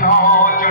Oh.